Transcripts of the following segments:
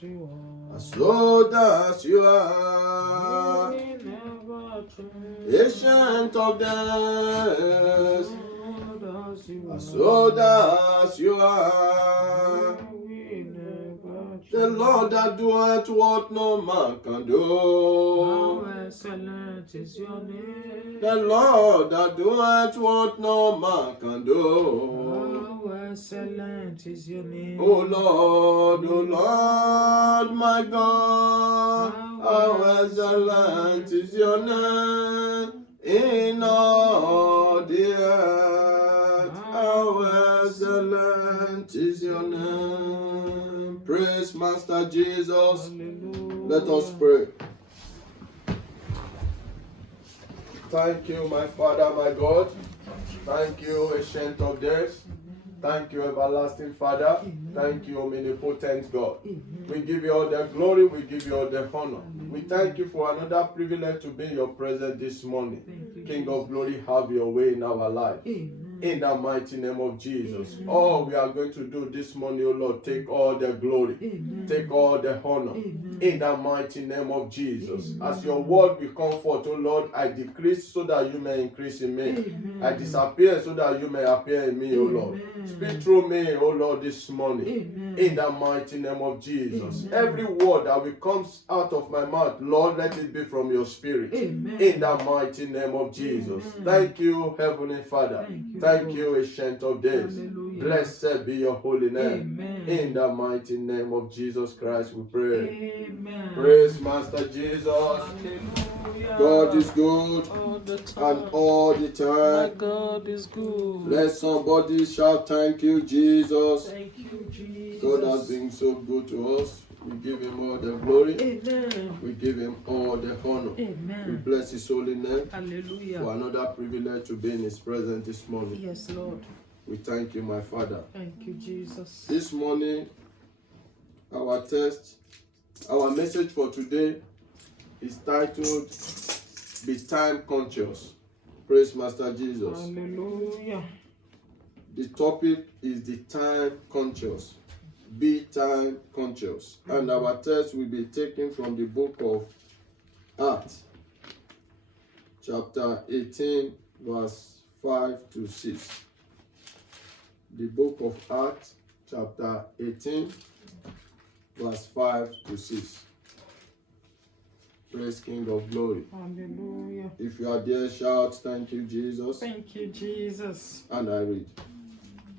as old as you are, ancient of days, as old as you are, the Lord that doeth what no man can do. How excellent is your name. The Lord that doeth what no man can do. How excellent is your name. O Lord, my God, how excellent is your name in all the earth. How excellent is your name. Praise Master Jesus. Hallelujah. Let us pray. Thank you, my Father, my God. Thank you, Ancient of Days. Thank you, Everlasting Father. Thank you, Omnipotent God. We give you all the glory. We give you all the honor. We thank you for another privilege to be in your presence this morning. King of glory, have your way in our life. In the mighty name of Jesus. All we are going to do this morning, O Lord, take all the glory. Take all the honor. In the mighty name of Jesus. As your word will come forth, O Lord, I decrease so that you may increase in me. I disappear so that you may appear in me, O Lord. Speak through me, O Lord, this morning. In the mighty name of Jesus. Every word that will come out of my mouth, Lord, let it be from your spirit. In the mighty name of Jesus. Thank you, Heavenly Father. Thank you, Ancient of Days. Hallelujah. Blessed be your holy name. Amen. In the mighty name of Jesus Christ we pray. Amen. Praise Master Jesus. Hallelujah. God is good all the time. and all the My time. God is good. Let somebody shout, thank you, Jesus. Thank you, Jesus. God has been so good to us. We give him all the glory. Amen. We give him all the honor. We Amen. bless his holy name Hallelujah. for another privilege to be in his presence this morning. Yes, Lord. We thank you, my Father. Thank you, Jesus. This morning, our message for today is titled, Be Time Conscious. Praise Master Jesus. Hallelujah. The topic is the time conscious. Be time conscious. And our text will be taken from the book of Acts, chapter 18, verse 5 to 6. The book of Acts, chapter 18, verse 5 to 6. Praise King of Glory. Hallelujah. If you are there, shout, thank you, Jesus. Thank you, Jesus. And I read.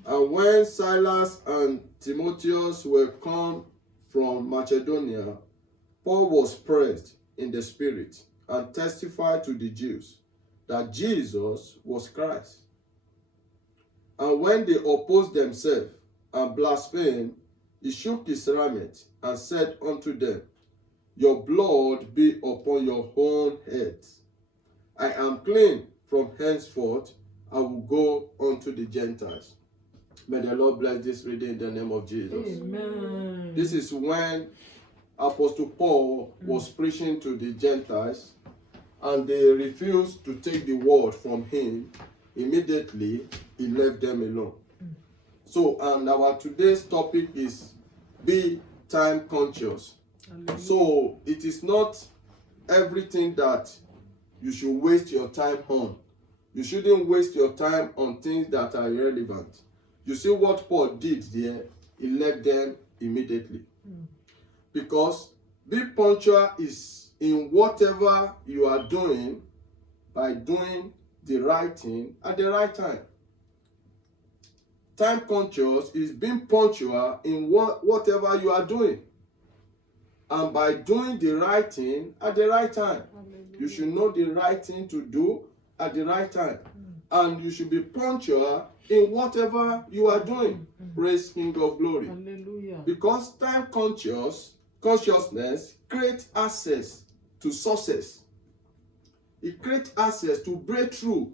And when Silas and Timotheus were come from Macedonia, Paul was pressed in the spirit and testified to the Jews that Jesus was Christ. And when they opposed themselves and blasphemed, he shook his raiment and said unto them, Your blood be upon your own heads. I am clean from henceforth. I will go unto the Gentiles. May the Lord bless this reading in the name of Jesus. Amen. This is when Apostle Paul was preaching to the Gentiles and they refused to take the word from him. Immediately, he left them alone. So, and our today's topic is be time conscious. Hallelujah. So, it is not everything that you should waste your time on. You shouldn't waste your time on things that are irrelevant. You see what Paul did there? He left them immediately. Because be punctual is in whatever you are doing by doing the right thing at the right time. Time conscious is being punctual in whatever you are doing. And by doing the right thing at the right time. You should know the right thing to do at the right time. And you should be punctual in whatever you are doing. Praise King of Glory. Hallelujah. Because time consciousness creates access to success. It creates access to breakthrough.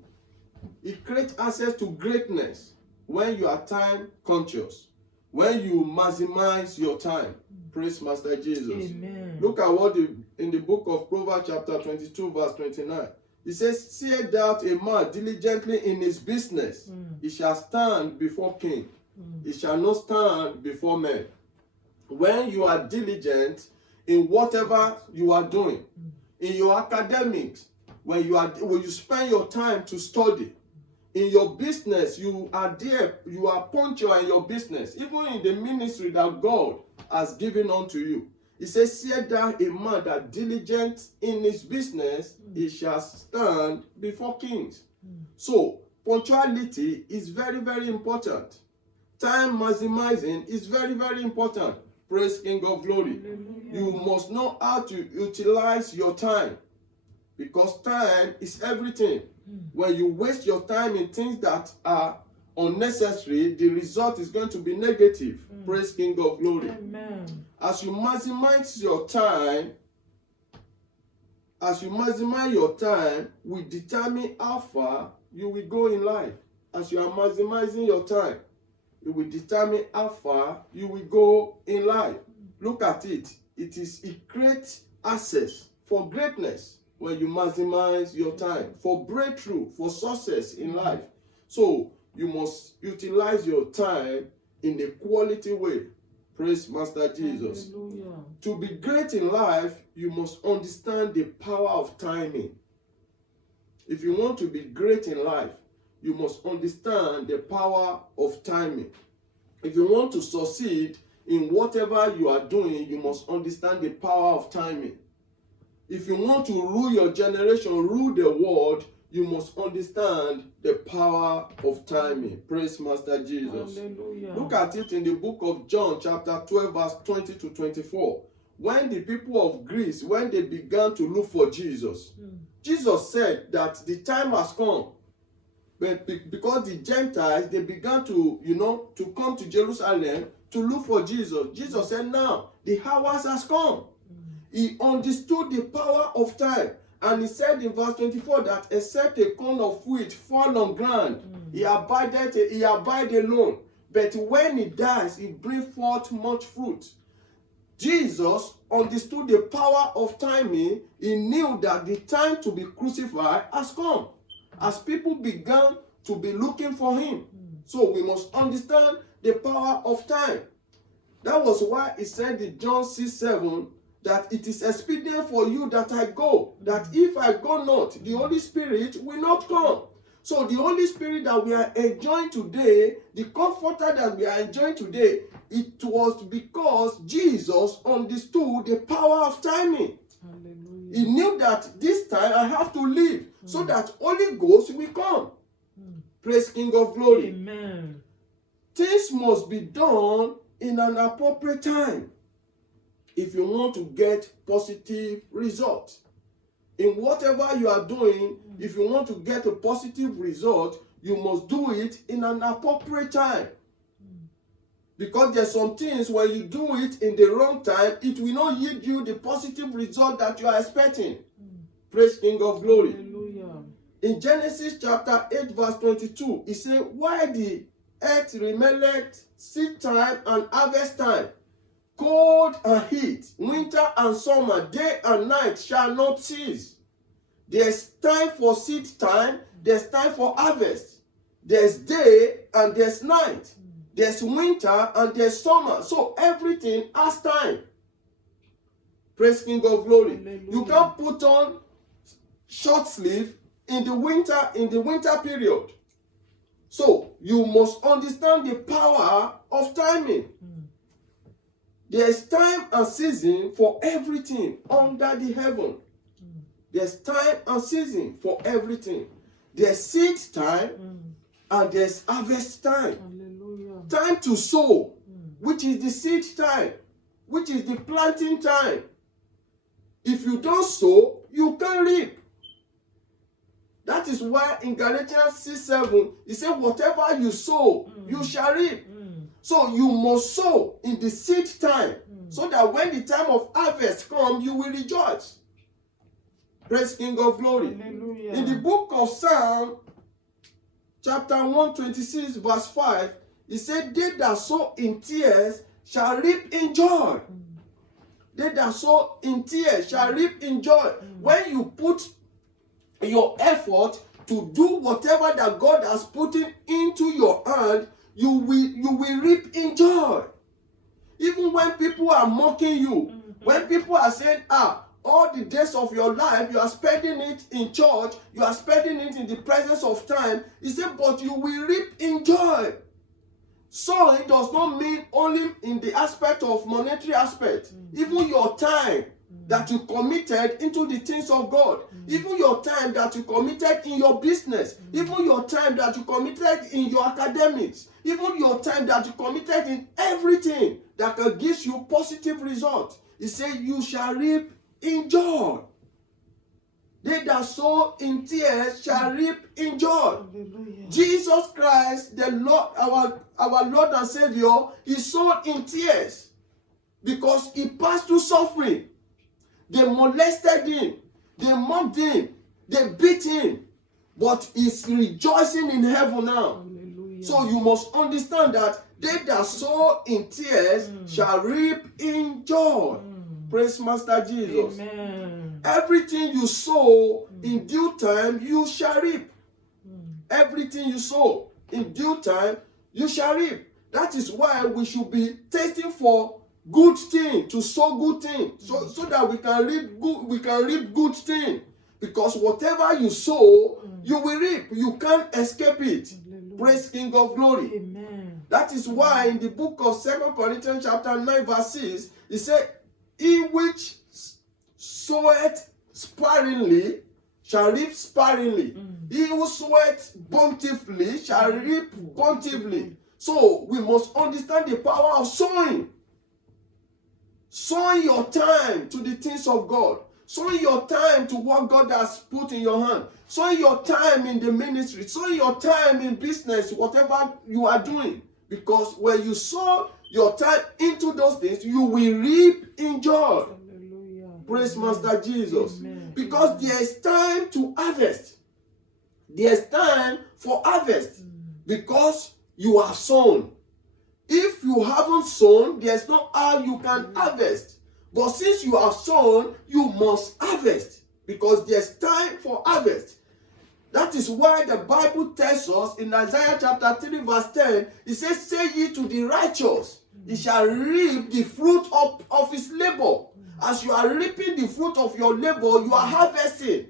It creates access to greatness when you are time conscious. When you maximize your time. Praise Master Jesus. Amen. Look at what in the book of Proverbs chapter 22 verse 29. It says, "Seest thou a man diligently in his business, he shall stand before king. He shall not stand before men." when you are diligent in whatever you are doing, in your academics, when you spend your time to study, in your business, you are there, you are punctual in your business, even in the ministry that God has given unto you. He says, see that a man that diligent in his business, he shall stand before kings. So, punctuality is very, very important. Time maximizing is very, very important. Praise King of Glory. You must know how to utilize your time, because time is everything. When you waste your time in things that are unnecessary, the result is going to be negative. Praise King of Glory. Amen. As you maximize your time, your time will determine how far you will go in life. As you are maximizing your time, it will determine how far you will go in life. Look at it. It creates access for greatness when you maximize your time, for breakthrough, for success in life. So you must utilize your time in a quality way. Praise Master Jesus. Hallelujah. To be great in life, you must understand the power of timing. If you want to be great in life, you must understand the power of timing. If you want to succeed in whatever you are doing, you must understand the power of timing. If you want to rule your generation, rule the world, you must understand the power of timing. Praise Master Jesus. Hallelujah. Look at it in the book of John, chapter 12, verse 20 to 24. When the people of Greece, when they began to look for Jesus, Jesus said that the time has come. But because the Gentiles, they began to, to come to Jerusalem to look for Jesus. Jesus said, now, the hours has come. He understood the power of time. And he said in verse 24 that except a corn of wheat fall on ground, he abide alone. But when he dies, he brings forth much fruit. Jesus understood the power of timing. He knew that the time to be crucified has come, as people began to be looking for him. So we must understand the power of time. That was why he said in John 6:7 that it is expedient for you that I go, that if I go not, the Holy Spirit will not come. So the Holy Spirit that we are enjoying today, the comforter that we are enjoying today, it was because Jesus understood the power of timing. Hallelujah. He knew that this time I have to live so that Holy Ghost will come. Praise King of Glory. Amen. Things must be done in an appropriate time if you want to get positive results. In whatever you are doing, if you want to get a positive result, you must do it in an appropriate time. Because there's some things when you do it in the wrong time, it will not yield you the positive result that you are expecting. Praise King of Glory. Hallelujah. In Genesis chapter 8 verse 22, it says, why the earth remaineth seed time and harvest time, cold and heat, winter and summer, day and night shall not cease. There's time for seed time, there's time for harvest. There's day and there's night. There's winter and there's summer. So everything has time. Praise King of Glory. Hallelujah. You can't put on short sleeve in the winter period. So you must understand the power of timing. There's time and season for everything under the heaven. There's time and season for everything. There's seed time and there's harvest time. Hallelujah. Time to sow, which is the seed time, which is the planting time. If you don't sow, you can't reap. That is why in Galatians 6:7, he said, whatever you sow, you shall reap. So you must sow in the seed time, so that when the time of harvest comes, you will rejoice. Praise King of Glory. Hallelujah. In the book of Psalm, chapter 126, verse 5, he said, they that sow in tears shall reap in joy. They that sow in tears shall reap in joy. When you put your effort to do whatever that God has put into your hand, you will reap in joy. Even when people are mocking you, when people are saying, all the days of your life, you are spending it in church, you are spending it in the presence of time, he said, but you will reap in joy. So it does not mean only in the aspect of monetary aspect. Even your time that you committed into the things of God, even your time that you committed in your business, even your time that you committed in your academics, even your time that you committed in everything that can give you positive results. He said, you shall reap in joy. They that sow in tears shall reap in joy. Hallelujah. Jesus Christ, the Lord, our Lord and Savior, he sowed in tears because he passed through suffering. They molested him, they mocked him, they beat him, but he's rejoicing in heaven now. Hallelujah. So you must understand that they that sow in tears shall reap in joy. Praise Master Jesus. Amen. Everything you sow in due time, you shall reap. Everything you sow in due time, you shall reap. That is why we should be tasting for good thing, to sow good thing, so that we can reap good thing. Because whatever you sow, you will reap. You can't escape it. Hallelujah. Praise King of Glory. Amen. That is why in the book of 2 Corinthians chapter 9 verse 6, he said, he which soweth sparingly shall reap sparingly. He who soweth bountifully shall reap bountifully. So we must understand the power of sowing. Sowing your time to the things of God. Sowing your time to what God has put in your hand. Sowing your time in the ministry. Sowing your time in business, whatever you are doing. Because when you sow your time into those things, you will reap in joy. Hallelujah. Praise Master Jesus. Amen. Because there is time to harvest. There is time for harvest. Because you have sown. If you haven't sown, there's no how you can harvest. But since you have sown, you must harvest. Because there's time for harvest. That is why the Bible tells us in Isaiah chapter 3 verse 10, it says, say ye to the righteous, he shall reap the fruit of his labor. As you are reaping the fruit of your labor, you are harvesting.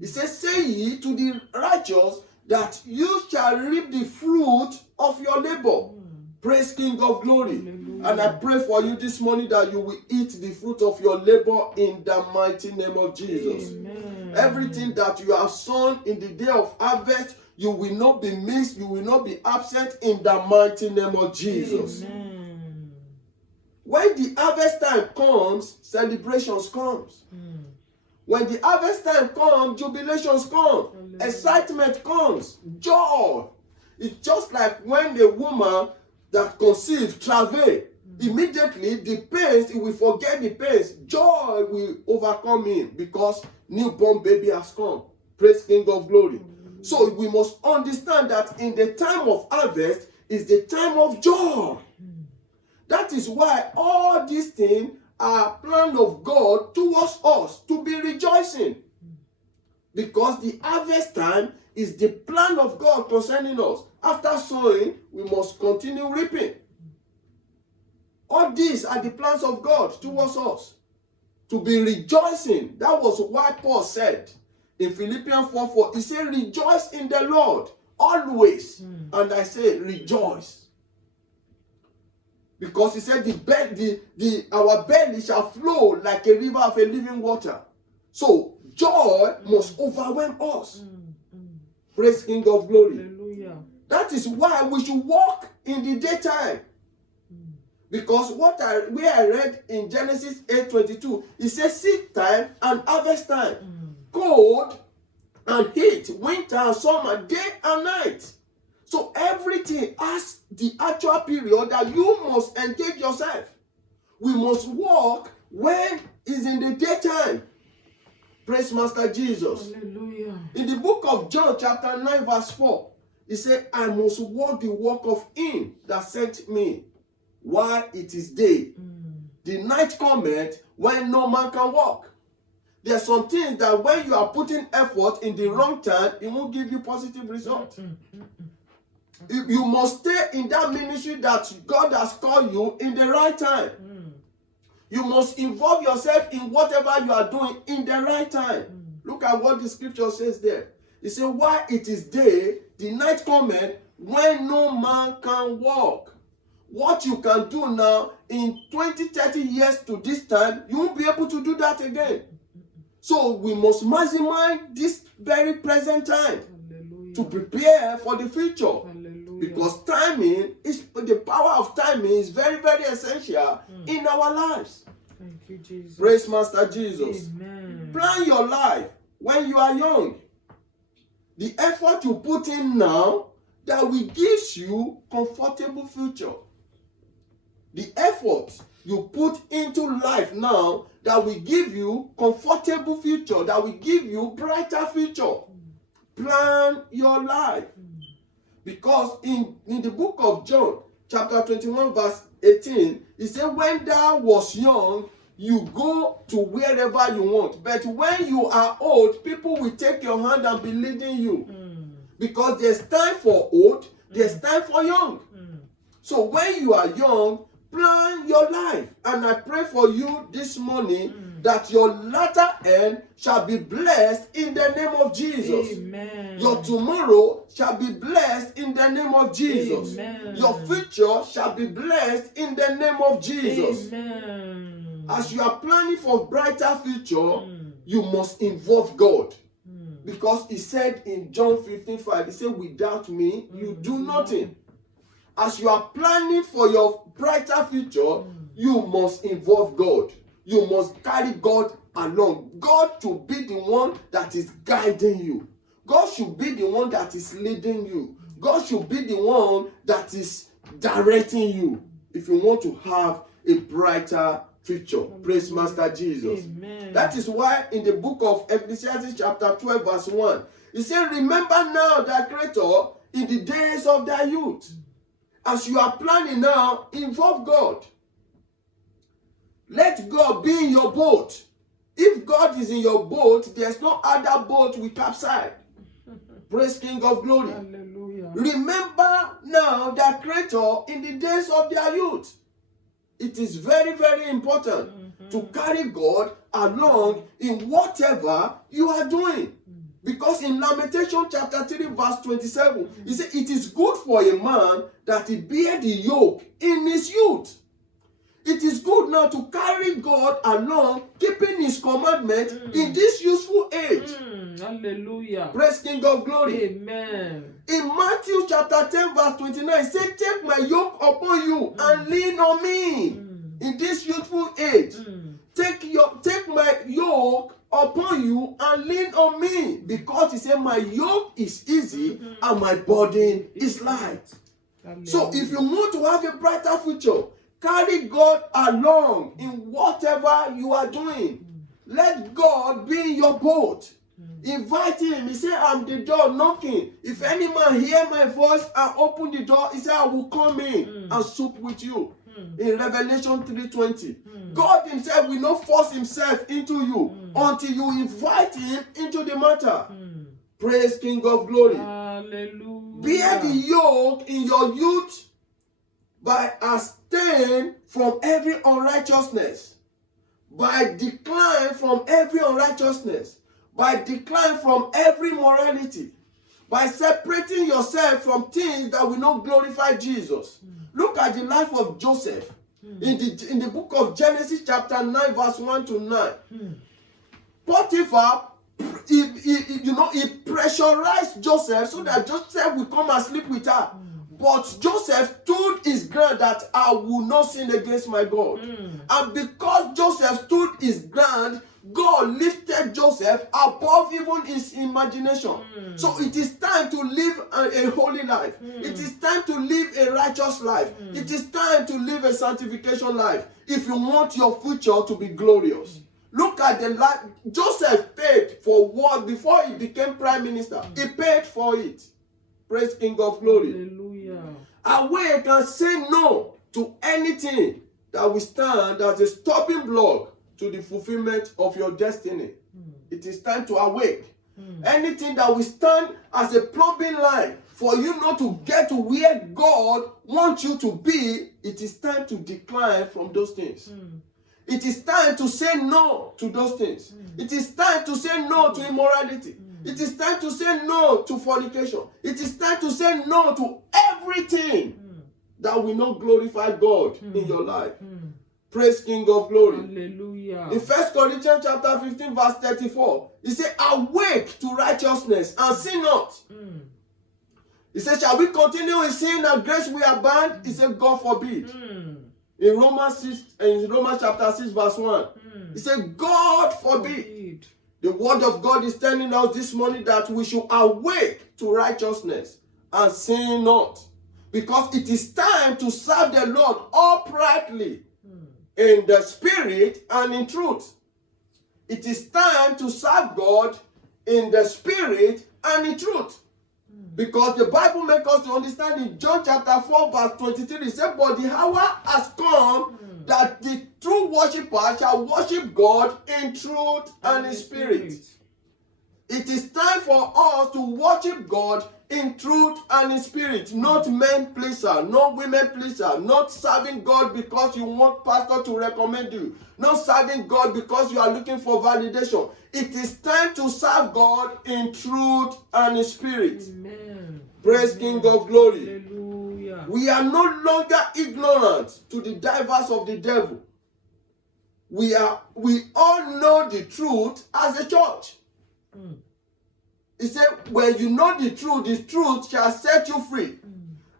It says, say ye to the righteous, that you shall reap the fruit of your labor. Praise King of Glory. Hallelujah. And I pray for you this morning that you will eat the fruit of your labor in the mighty name of Jesus. Amen. Everything that you have sown in the day of harvest, you will not be missed, you will not be absent in the mighty name of Jesus. Amen. When the harvest time comes, celebrations comes. When the harvest time comes, jubilations come. Hallelujah. Excitement comes. Joy. It's just like when the woman that conceived travail, immediately the pains, he will forget the pains. Joy will overcome him because newborn baby has come. Praise King of Glory. So we must understand that in the time of harvest is the time of joy. That is why all these things are plan of God towards us to be rejoicing. Because the harvest time is the plan of God concerning us. After sowing, we must continue reaping. All these are the plans of God towards us. To be rejoicing. That was why Paul said in Philippians 4:4, he said, rejoice in the Lord always. And I say, rejoice. Because he said, our belly shall flow like a river of a living water. So, joy must overwhelm us. Praise King of Glory. Hallelujah. That is why we should walk in the daytime. Because where I read in Genesis 8:22, it says seed time and harvest time, cold and heat, winter and summer, day and night. So everything has the actual period that you must engage yourself. We must walk when it's in the daytime. Praise Master Jesus. Hallelujah. In the book of John chapter 9 verse 4, he said, I must walk the walk of him that sent me while it is day. The night cometh when no man can walk. There are some things that when you are putting effort in the wrong time, it won't give you positive results. You must stay in that ministry that God has called you in the right time. You must involve yourself in whatever you are doing in the right time. Look at what the scripture says there. It says, while it is day, the night cometh when no man can walk. What you can do now in 20, 30 years to this time, you won't be able to do that again. So we must maximize this very present time to prepare for the future. Because timing is the power of timing is very, very essential in our lives. Thank you, Jesus. Praise Master Jesus. Amen. Plan your life when you are young. The effort you put in now that will give you comfortable future. The effort you put into life now that will give you comfortable future, that will give you brighter future. Plan your life. Because in the book of John, chapter 21, verse 18, it says, when thou was young, you go to wherever you want. But when you are old, people will take your hand and be leading you. Because there's time for old, there's time for young. So when you are young, plan your life. And I pray for you this morning that your latter end shall be blessed in the name of Jesus. Amen. Your tomorrow shall be blessed in the name of Jesus. Amen. Your future shall be blessed in the name of Jesus. Amen. As you are planning for brighter future, you must involve God. Because he said in John 15:5, he said, without me, you do nothing. As you are planning for your brighter future, you must involve God. You must carry God along. God should be the one that is guiding you. God should be the one that is leading you. God should be the one that is directing you if you want to have a brighter future. Praise Master Jesus. Amen. That is why in the book of Ecclesiastes chapter 12 verse 1, it says, remember now thy Creator in the days of thy youth. As you are planning now, involve God. Let God be in your boat. If God is in your boat, there's no other boat will capsize. Praise King of Glory. Hallelujah. Remember now the Creator in the days of their youth. It is very, very important to carry God along in whatever you are doing. Because in Lamentation chapter 3 verse 27, he said, it is good for a man that he bear the yoke in his youth. It is good now to carry God along, keeping his commandments in this useful age. Hallelujah. Praise King of Glory. Amen. In Matthew chapter 10 verse 29, it says, take my yoke upon you and lean on me. In this youthful age, take my yoke upon you and lean on me. Because he said, my yoke is easy and my burden is light. So if you want to have a brighter future, carry God along in whatever you are doing. Let God be in your boat. Invite him. He said, I'm the door knocking. If any man hear my voice and open the door, he said, I will come in and sup with you. In Revelation 3:20. God himself will not force himself into you until you invite him into the matter. Praise King of Glory. Hallelujah. Bear the yoke in your youth by abstain from every unrighteousness, by decline from every unrighteousness, by decline from every morality, by separating yourself from things that will not glorify Jesus. Look at the life of Joseph in the book of Genesis chapter 9 verse 1 to 9. Potiphar, he pressurized Joseph so that Joseph will come and sleep with her. But Joseph stood his ground that I will not sin against my God. And because Joseph stood his ground, God lifted Joseph above even his imagination. So it is time to live a holy life. It is time to live a righteous life. It is time to live a sanctification life if you want your future to be glorious. Look at the life. Joseph paid for what before he became prime minister. He paid for it. Praise King of Glory. Hallelujah. Awake and say no to anything that will stand as a stopping block to the fulfillment of your destiny. It is time to awake Anything that will stand as a plumbing line for you not to get to where God wants you to be, it is time to decline from those things. It is time to say no to those things. It is time to say no to immorality. It is time to say no to fornication. It is time to say no to everything that will not glorify God in your life. Praise King of Glory. Hallelujah. In 1 Corinthians chapter 15 verse 34, he said, awake to righteousness and sin not. He said, shall we continue in sin and grace we abound? He said, God forbid. In Romans chapter 6 verse 1, he said, God forbid. The word of God is telling us this morning that we should awake to righteousness and sin not. Because it is time to serve the Lord uprightly in the spirit and in truth. It is time to serve God in the spirit and in truth. Because the Bible makes us to understand in John chapter 4 verse 23, it says, but the hour has come that the true worshiper shall worship God in truth and in spirit. It is time for us to worship God in truth and in spirit, not men pleaser, not women pleaser, not serving God because you want pastor to recommend you, not serving God because you are looking for validation. It is time to serve God in truth and in spirit. Amen. Praise King of Glory. Hallelujah. We are no longer ignorant to the divers of the devil. We all know the truth as a church. He said, when you know the truth shall set you free.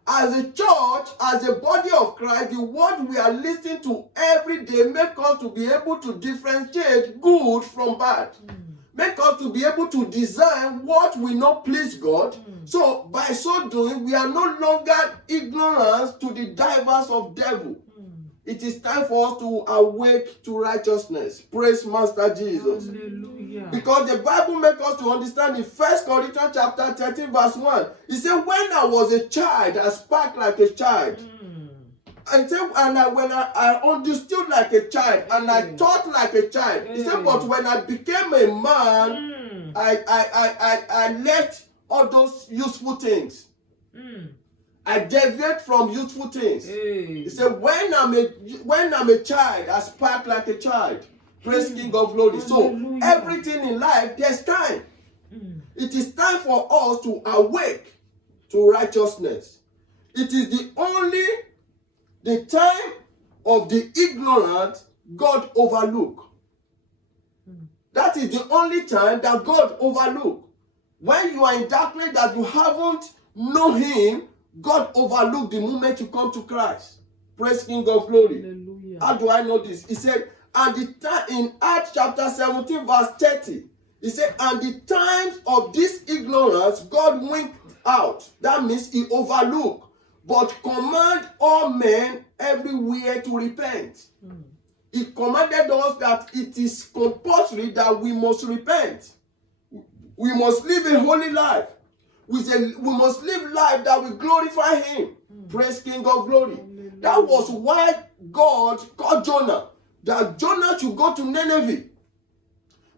As a church, as a body of Christ, the word we are listening to every day make us to be able to differentiate good from bad. Make us to be able to design what will not please God. So, by so doing, we are no longer ignorant to the divers of devil. It is time for us to awake to righteousness. Praise Master Jesus. Hallelujah. Because the Bible makes us to understand in 1 Corinthians chapter 13 verse 1. It said, when I was a child, I spoke like a child. I said, when I understood like a child, and I thought like a child. He said, but when I became a man, I left all those useful things. I deviate from youthful things. He said, when I'm a child, I spark like a child. Praise King of Glory. So everything in life, there's time. It is time for us to awake to righteousness. It is the time of the ignorant God overlook. That is the only time that God overlook. When you are in darkness that you haven't known him, God overlooked the moment you come to Christ. Praise King of Glory. Hallelujah. How do I know this? He said, and the time in Acts chapter 17 verse 30, he said, and the times of this ignorance God winked out. That means he overlooked, but command all men everywhere to repent. He commanded us that it is compulsory that we must repent. We must live a holy life. We must live life that will glorify him. Praise King of Glory. That was why God called Jonah, that Jonah should go to Nineveh.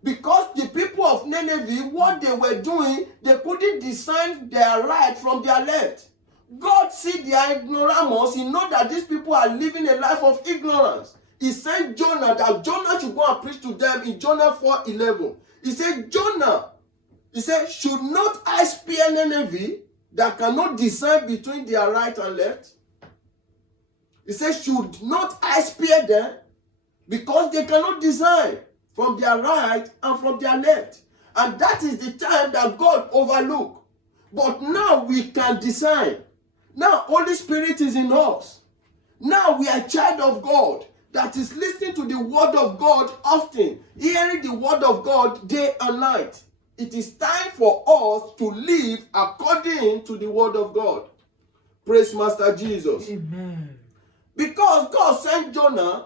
Because the people of Nineveh, what they were doing, they couldn't discern their right from their left. God see their ignoramus. He knows that these people are living a life of ignorance. He sent Jonah, that Jonah should go and preach to them in Jonah 4:11. He said, Jonah, he said, should not I spare Nineveh that cannot discern between their right and left? He said, should not I spare them because they cannot discern from their right and from their left? And that is the time that God overlooked. But now we can discern. Now Holy Spirit is in us. Now we are a child of God that is listening to the word of God often, hearing the word of God day and night. It is time for us to live according to the word of God. Praise Master Jesus. Amen. Because God sent Jonah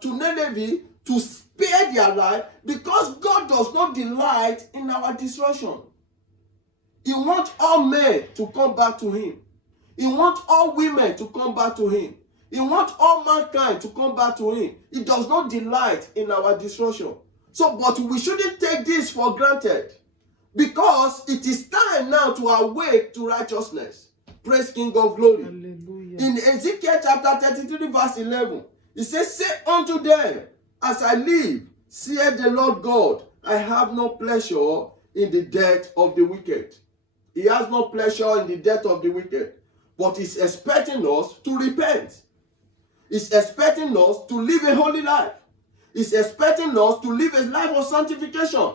to Nineveh to spare their life, because God does not delight in our destruction. He wants all men to come back to him. He wants all women to come back to him. He wants all mankind to come back to him. He does not delight in our destruction. So, but we shouldn't take this for granted, because it is time now to awake to righteousness. Praise King of Glory. Hallelujah. In Ezekiel chapter 33 verse 11, it says, say unto them, as I live, saith the Lord God, I have no pleasure in the death of the wicked. He has no pleasure in the death of the wicked, but he's expecting us to repent. He's expecting us to live a holy life. He's expecting us to live a life of sanctification.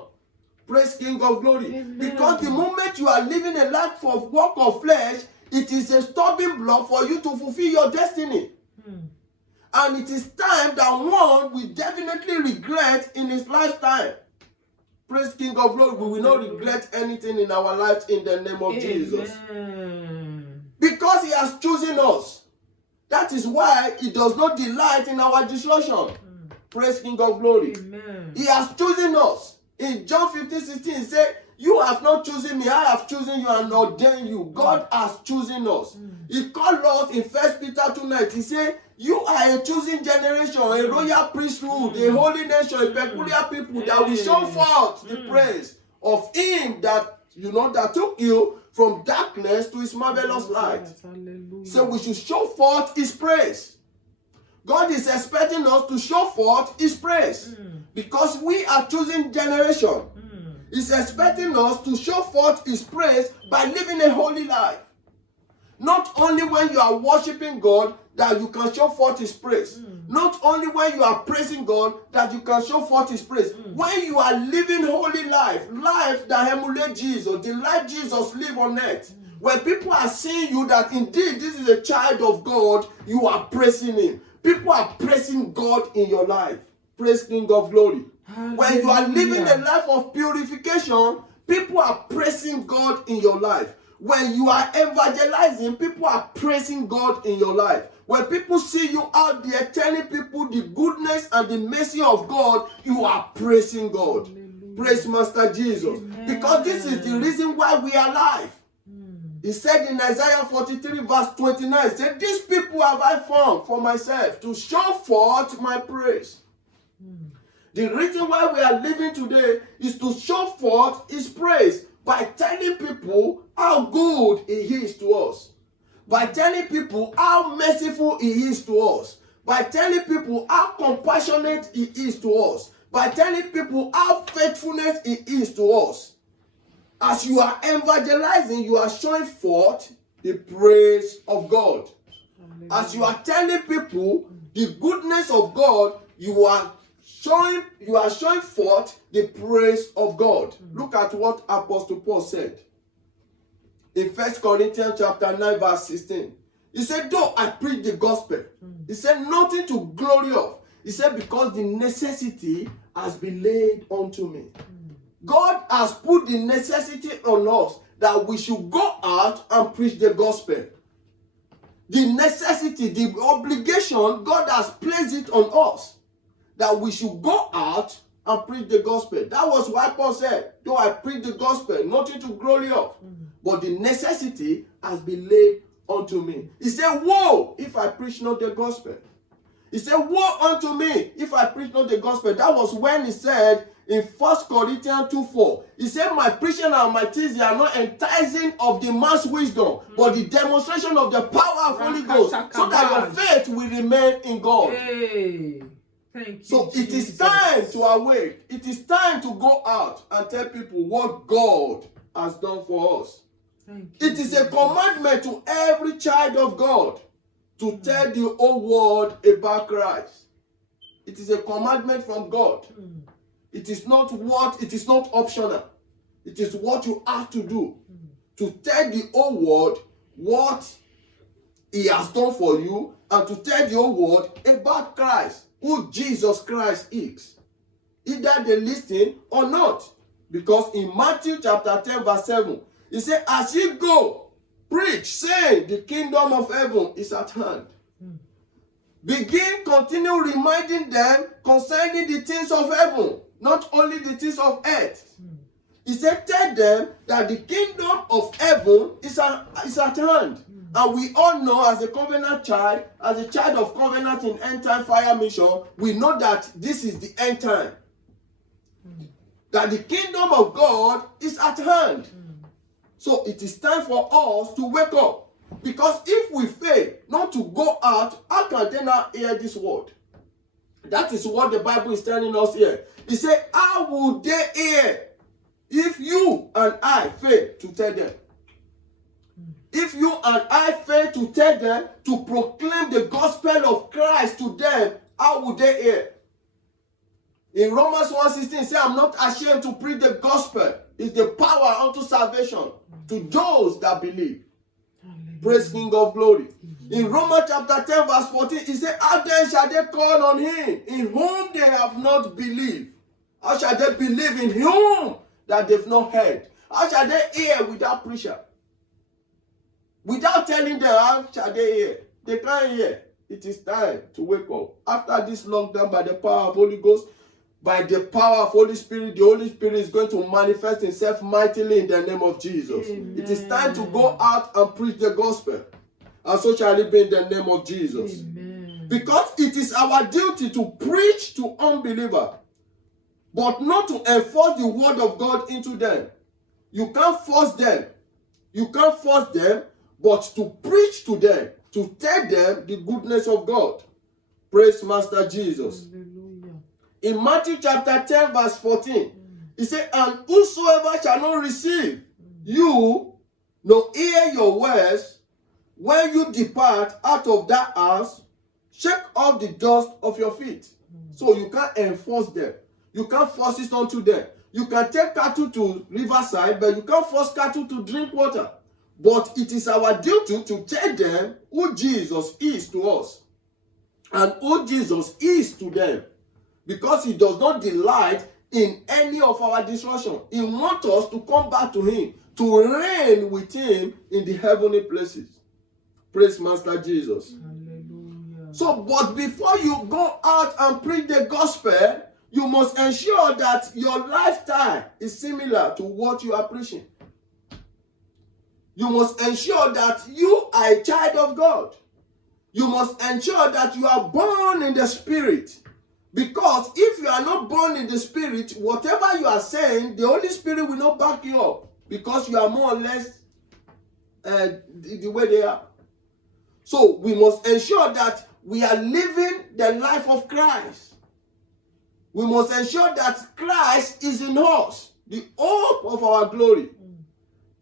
Praise King of Glory. Amen. Because the moment you are living a life of work of flesh, it is a stumbling block for you to fulfill your destiny. And it is time that one will definitely regret in his lifetime. Praise King of Glory. We will not regret anything in our lives in the name of Jesus. Because he has chosen us. That is why he does not delight in our destruction. Praise King of Glory. Amen. He has chosen us. In John 15:16, he said, you have not chosen me, I have chosen you and ordained you. God has chosen us. He called us in 1 Peter 2:9. He said, you are a chosen generation, a royal priesthood, a holy nation, a peculiar people that will show forth the praise of him that, that took you from darkness to his marvelous light. Hallelujah. So we should show forth his praise. God is expecting us to show forth his praise. Because we are chosen generation. He's expecting us to show forth his praise by living a holy life. Not only when you are worshiping God that you can show forth his praise. Not only when you are praising God that you can show forth his praise. When you are living holy life that emulates Jesus, the life Jesus lived on earth. When people are seeing you that indeed this is a child of God, you are praising him. People are praising God in your life. Praise King of Glory. Hallelujah. When you are living a life of purification, people are praising God in your life. When you are evangelizing, people are praising God in your life. When people see you out there telling people the goodness and the mercy of God, you are praising God. Hallelujah. Praise Master Jesus. Amen. Because this is the reason why we are alive. He said in Isaiah 43 verse 29, he said, these people have I formed for myself to show forth my praise. The reason why we are living today is to show forth his praise by telling people how good he is to us. By telling people how merciful he is to us. By telling people how compassionate he is to us. By telling people how faithfulness he is to us. As you are evangelizing, you are showing forth the praise of God. As you are telling people the goodness of God, you are showing forth the praise of God. Look at what Apostle Paul said in 1 Corinthians chapter 9 verse 16. He said, though I preach the gospel, he said, nothing to glory of. He said, because the necessity has been laid unto me. God has put the necessity on us that we should go out and preach the gospel. The necessity, the obligation, God has placed it on us that we should go out and preach the gospel. That was why Paul said, though I preach the gospel, nothing to glory of, but the necessity has been laid unto me. He said, woe if I preach not the gospel. He said, woe unto me if I preach not the gospel. That was when he said in 1 Corinthians 2:4, he said, my preaching and my teaching are not enticing of the man's wisdom, but the demonstration of the power of Holy Ghost, so that your faith will remain in God. Hey. Thank you, so Jesus. It is time to awake. It is time to go out and tell people what God has done for us. Thank you, it is a commandment to every child of God to tell the whole world about Christ. It is a commandment from God. It is not optional. It is what you have to do. To tell the whole world what he has done for you, and to tell the whole world about Christ, who Jesus Christ is. Either they listen or not. Because in Matthew chapter 10 verse 7, he said, as ye go, preach, saying, the kingdom of heaven is at hand. Continue reminding them concerning the things of heaven, not only the things of earth. He said, tell them that the kingdom of heaven is at hand. And we all know, as a covenant child, as a child of covenant in end time fire mission, we know that this is the end time. that the kingdom of God is at hand. So it is time for us to wake up. Because if we fail not to go out, how can they not hear this word? That is what the Bible is telling us here. He said, how would they hear if you and I fail to tell them? If you and I fail to tell them, to proclaim the gospel of Christ to them, how would they hear? In Romans 1:16, it says, I'm not ashamed to preach the gospel. It's the power unto salvation to those that believe. Praise King of glory. In Romans chapter 10 verse 14, it says, how then shall they call on him in whom they have not believed? How shall they believe in whom that they've not heard? How shall they hear without preacher? Without telling them, how shall they hear? They can't hear. It is time to wake up. After this lockdown, by the power of Holy Ghost, by the power of Holy Spirit, the Holy Spirit is going to manifest himself mightily in the name of Jesus. Amen. It is time to go out and preach the gospel. And so shall it be in the name of Jesus. Amen. Because it is our duty to preach to unbelievers, but not to enforce the word of God into them. You can't force them. You can't force them, but to preach to them, to tell them the goodness of God. Praise Master Jesus. Hallelujah. In Matthew chapter 10 verse 14, he said, and whosoever shall not receive you, nor hear your words, when you depart out of that house, shake off the dust of your feet. So you can't enforce them. You can't force it onto them. You can take cattle to riverside, but you can't force cattle to drink water. But it is our duty to tell them who Jesus is to us and who Jesus is to them. Because he does not delight in any of our destruction. He wants us to come back to him, to reign with him in the heavenly places. Praise Master Jesus. Hallelujah. So, but before you go out and preach the gospel, you must ensure that your lifestyle is similar to what you are preaching. You must ensure that you are a child of God. You must ensure that you are born in the Spirit. Because if you are not born in the Spirit, whatever you are saying, the Holy Spirit will not back you up. Because you are more or less the way they are. So we must ensure that we are living the life of Christ. We must ensure that Christ is in us, the hope of our glory.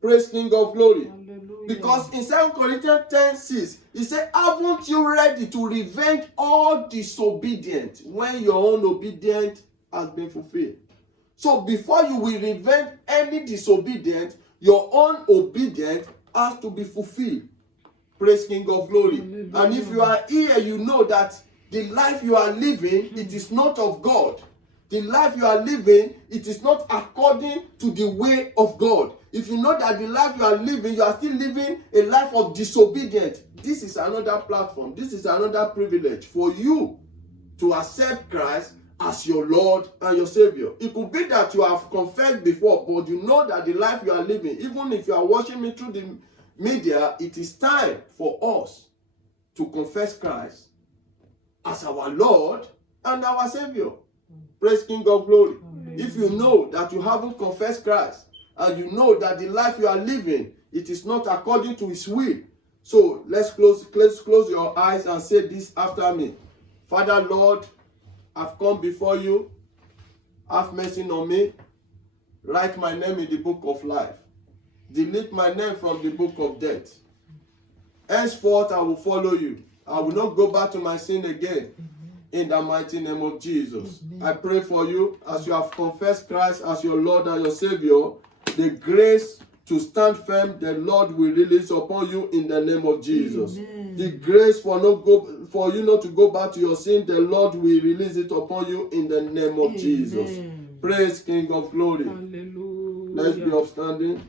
Praise King of glory. Hallelujah. Because in 2 Corinthians 10:6, he said, haven't you ready to revenge all disobedient when your own obedience has been fulfilled? So before you will revenge any disobedient, your own obedience has to be fulfilled. Praise King of glory. Hallelujah. And if you are here, you know that the life you are living, it is not of God. The life you are living, it is not according to the way of God. If you know that the life you are living, you are still living a life of disobedience, this is another platform. This is another privilege for you to accept Christ as your Lord and your Savior. It could be that you have confessed before, but you know that the life you are living, even if you are watching me through the media, it is time for us to confess Christ as our Lord and our Savior. Praise King of glory. Amen. If you know that you haven't confessed Christ, and you know that the life you are living, it is not according to his will. So let's close your eyes and say this after me. Father, Lord, I've come before you. Have mercy on me. Write my name in the book of life. Delete my name from the book of death. Henceforth, I will follow you. I will not go back to my sin again. In the mighty name of Jesus. Amen. I pray for you as you have confessed Christ as your Lord and your Savior. The grace to stand firm, the Lord will release upon you in the name of Jesus. Amen. The grace for you not to go back to your sin, the Lord will release it upon you in the name of Jesus. Praise King of glory. Hallelujah. Let's be upstanding.